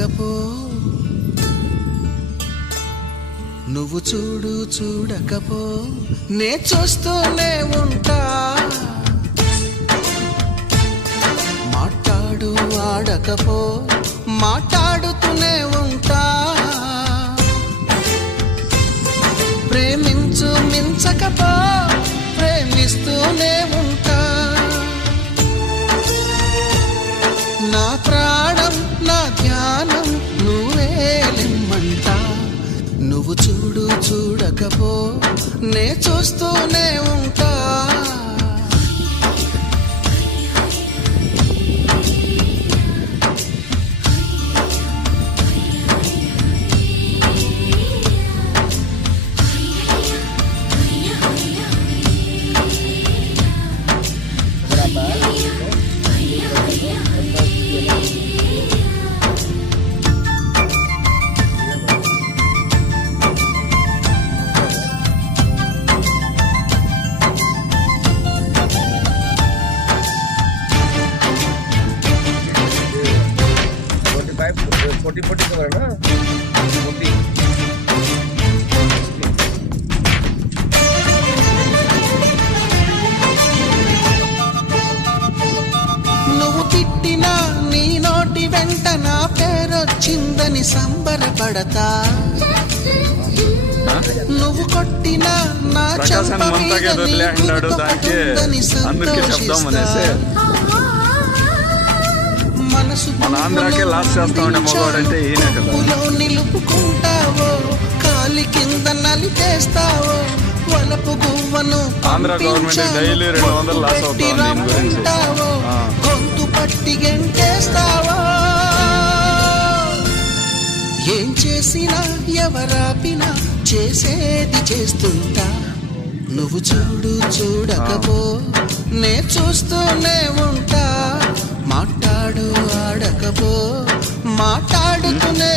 చూడకపో, నువ్వు చూడు చూడకపో, నే చూస్తూనే ఉంటా. మాట్లాడు ఆడకపో, మాట్లాడుతూనే ఉంటా. ప్రేమించు మించకపో, ప్రేమిస్తూనే ఉంటా. నా ప్రాణం నా ధ్యానం నువ్వేలిమ్మంటా. నువ్వు చూడు చూడకపో, నే చూస్తూనే ఉంటా. फोर्टी का ना 40 నువ్వు తిట్టినా నీ నోటి వెంట నా పేరొచ్చిందని సంబరపడతా. నువ్వు కొట్టినా నా చెంప మీద నీ గుర్తుపడుతుందని సంతోషిస్తా. మన ఆంధ్రాకే లాస్ట్ చేస్తా ఉండే మగవాడంటే ఈయనే కదా. నిలుపుకుంటావో, కాలి కింద నలిపేస్తావో, వలపు గువ్వను ఆంధ్ర గవర్నమెంట్ డైలీ 200 లాస్ రమ్ముకుంటావో, గొంతు పట్టి గెంటేస్తావో. ఏం చేసినా ఎవరాపినా చేసేది చేస్తుంటా. నువ్వు చూడు చూడకపో, నే చూస్తూనే ఉంటా. మాట్లాడు ఆడకపో, మాట్లాడుతూనే